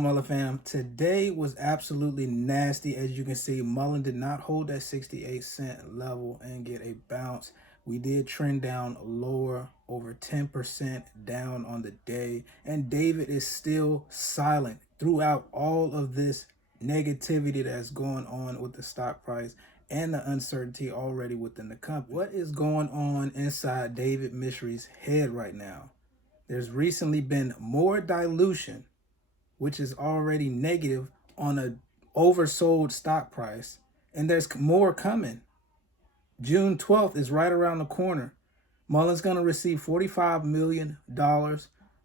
on, Mullen fam? Today was absolutely nasty. As you can see, Mullen did not hold that 68-cent level and get a bounce. We did trend down lower, over 10% down on the day. And David is still silent throughout all of this negativity that's going on with the stock price and the uncertainty already within the company. What is going on inside David Mishry's head right now? There's recently been more dilution, which is already negative on a oversold stock price, and there's more coming. June 12th is right around the corner. Mullen's going to receive $45 million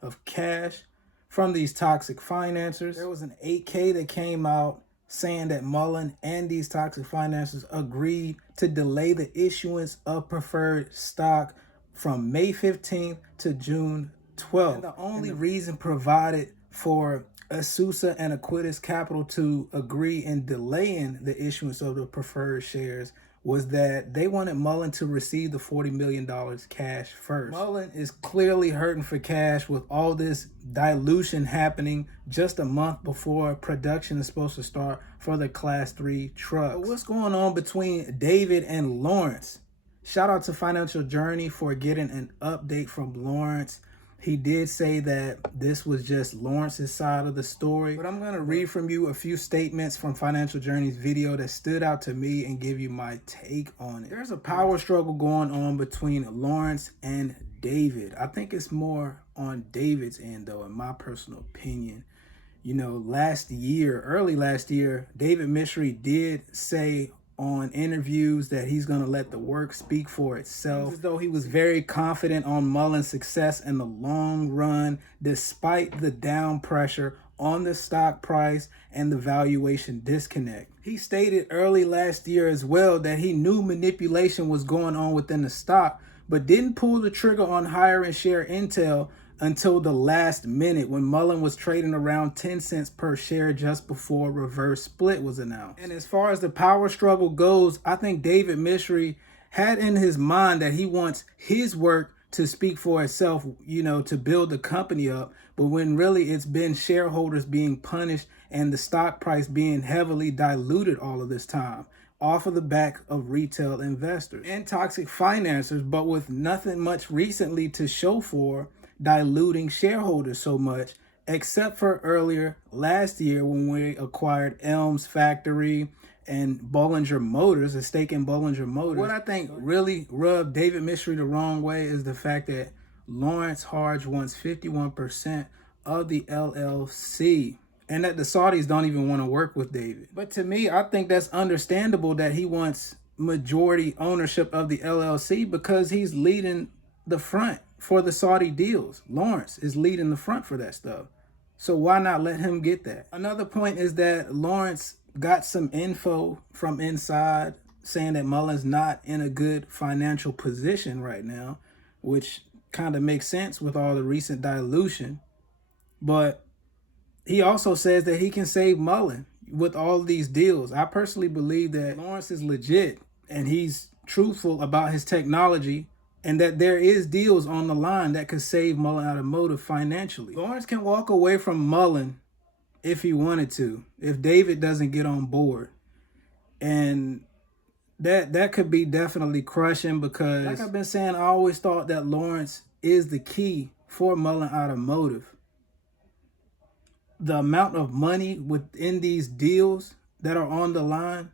of cash from these toxic financiers. There was an 8K that came out saying that Mullen and these toxic financiers agreed to delay the issuance of preferred stock from May 15th to June 12th. And the only reason provided for Asusa and Aquitas Capital to agree in delaying the issuance of the preferred shares was that they wanted Mullen to receive the $40 million cash first. Mullen is clearly hurting for cash with all this dilution happening just a month before production is supposed to start for the Class 3 trucks. But what's going on between David and Lawrence? Shout out to Financial Journey for getting an update from Lawrence. He did say that this was just Lawrence's side of the story, but I'm going to read from you a few statements from Financial Journey's video that stood out to me and give you my take on it. There's a power struggle going on between Lawrence and David. I think it's more on David's end, though, in my personal opinion. You know, early last year, David Mishry did say on interviews that he's going to let the work speak for itself, as though he was very confident on Mullen's success in the long run, despite the down pressure on the stock price and the valuation disconnect. He stated early last year as well that he knew manipulation was going on within the stock, but didn't pull the trigger on hiring share intel until the last minute when Mullen was trading around 10 cents per share just before reverse split was announced. And as far as the power struggle goes, I think David Mishry had in his mind that he wants his work to speak for itself, you know, to build the company up. But when really it's been shareholders being punished and the stock price being heavily diluted all of this time off of the back of retail investors and toxic financiers, but with nothing much recently to show for diluting shareholders so much, except for earlier last year when we acquired Elms Factory and Bollinger Motors, a stake in Bollinger Motors. What I think really rubbed David Mishry the wrong way is the fact that Lawrence Harge wants 51% of the LLC, and that the Saudis don't even want to work with David. But to me, I think that's understandable that he wants majority ownership of the LLC because he's leading the front for the Saudi deals. Lawrence is leading the front for that stuff. So why not let him get that? Another point is that Lawrence got some info from inside saying that Mullen's not in a good financial position right now, which kind of makes sense with all the recent dilution. But he also says that he can save Mullen with all of these deals. I personally believe that Lawrence is legit and he's truthful about his technology, and that there is deals on the line that could save Mullen Automotive financially. Lawrence can walk away from Mullen if he wanted to, if David doesn't get on board. And that could be definitely crushing because, like I've been saying, I always thought that Lawrence is the key for Mullen Automotive. The amount of money within these deals that are on the line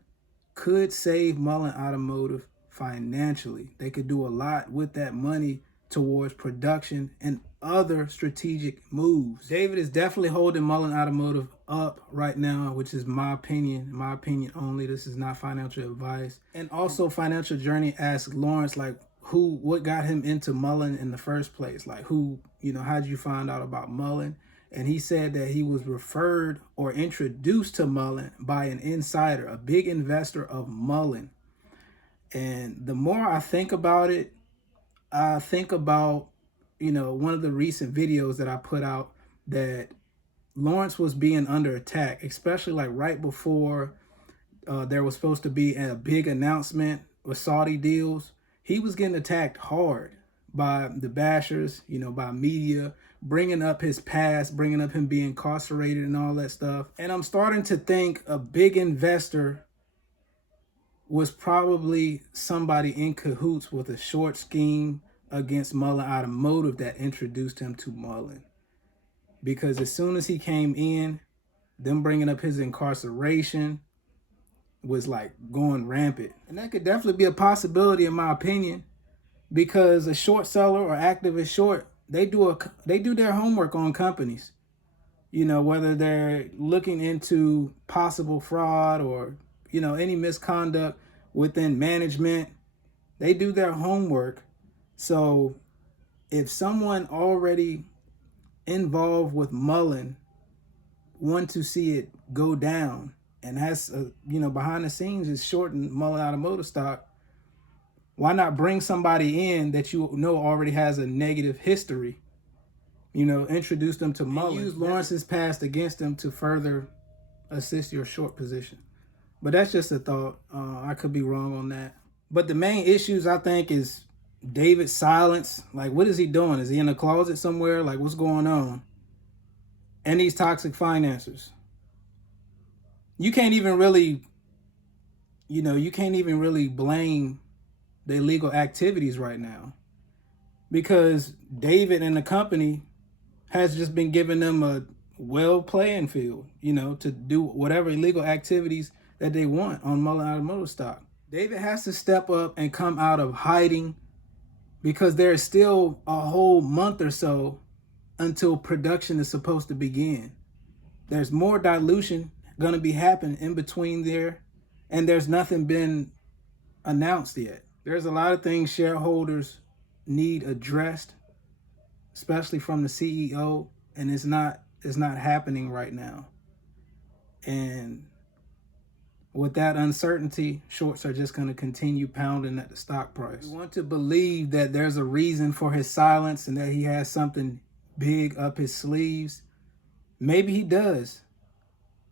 could save Mullen Automotive financially. They could do a lot with that money towards production and other strategic moves. David is definitely holding Mullen Automotive up right now, which is my opinion only. This is not financial advice. And also Financial Journey asked Lawrence, like, what got him into Mullen in the first place? Like, how'd you find out about Mullen? And he said that he was referred or introduced to Mullen by an insider, a big investor of Mullen. And the more I think about it, I think about, one of the recent videos that I put out that Lawrence was being under attack, especially like right before there was supposed to be a big announcement with Saudi deals. He was getting attacked hard by the bashers, by media, bringing up his past, bringing up him being incarcerated and all that stuff. And I'm starting to think a big investor was probably somebody in cahoots with a short scheme against Muln Automotive that introduced him to Muln. Because as soon as he came in, them bringing up his incarceration was like going rampant. And that could definitely be a possibility in my opinion, because a short seller or activist short, they do their homework on companies. You know, whether they're looking into possible fraud or, you know, any misconduct within management, they do their homework. So if someone already involved with Muln want to see it go down and has, you know, behind the scenes is shorting Muln Automotive stock, why not bring somebody in that you know already has a negative history? You know, introduce them to Muln. Use Lawrence's past against them to further assist your short position. But that's just a thought. I could be wrong on that. But the main issues, I think, is David's silence. Like, what is he doing? Is he in a closet somewhere? Like, what's going on? And these toxic financiers. You can't even really, you can't even really blame the illegal activities right now, because David and the company has just been giving them a well playing field, to do whatever illegal activities that they want on Muln Automotive stock. David has to step up and come out of hiding, because there's still a whole month or so until production is supposed to begin. There's more dilution going to be happening in between there, and there's nothing been announced yet. There's a lot of things shareholders need addressed, especially from the CEO, and it's not happening right now. And with that uncertainty, shorts are just going to continue pounding at the stock price. We want to believe that there's a reason for his silence and that he has something big up his sleeves. Maybe he does,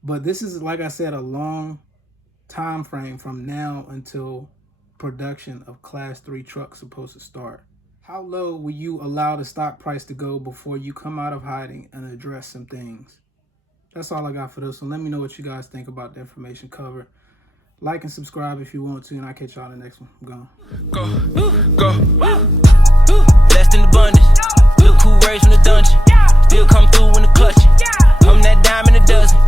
but this is, like I said, a long time frame from now until production of Class 3 trucks supposed to start. How low will you allow the stock price to go before you come out of hiding and address some things? That's all I got for this one. Let me know what you guys think about the information covered. Like and subscribe if you want to, and I'll catch y'all in the next one. I'm gone. Go. Blessed in abundance. Look who raised from the dungeon. Still come through in the clutch. I'm that dime in a dozen.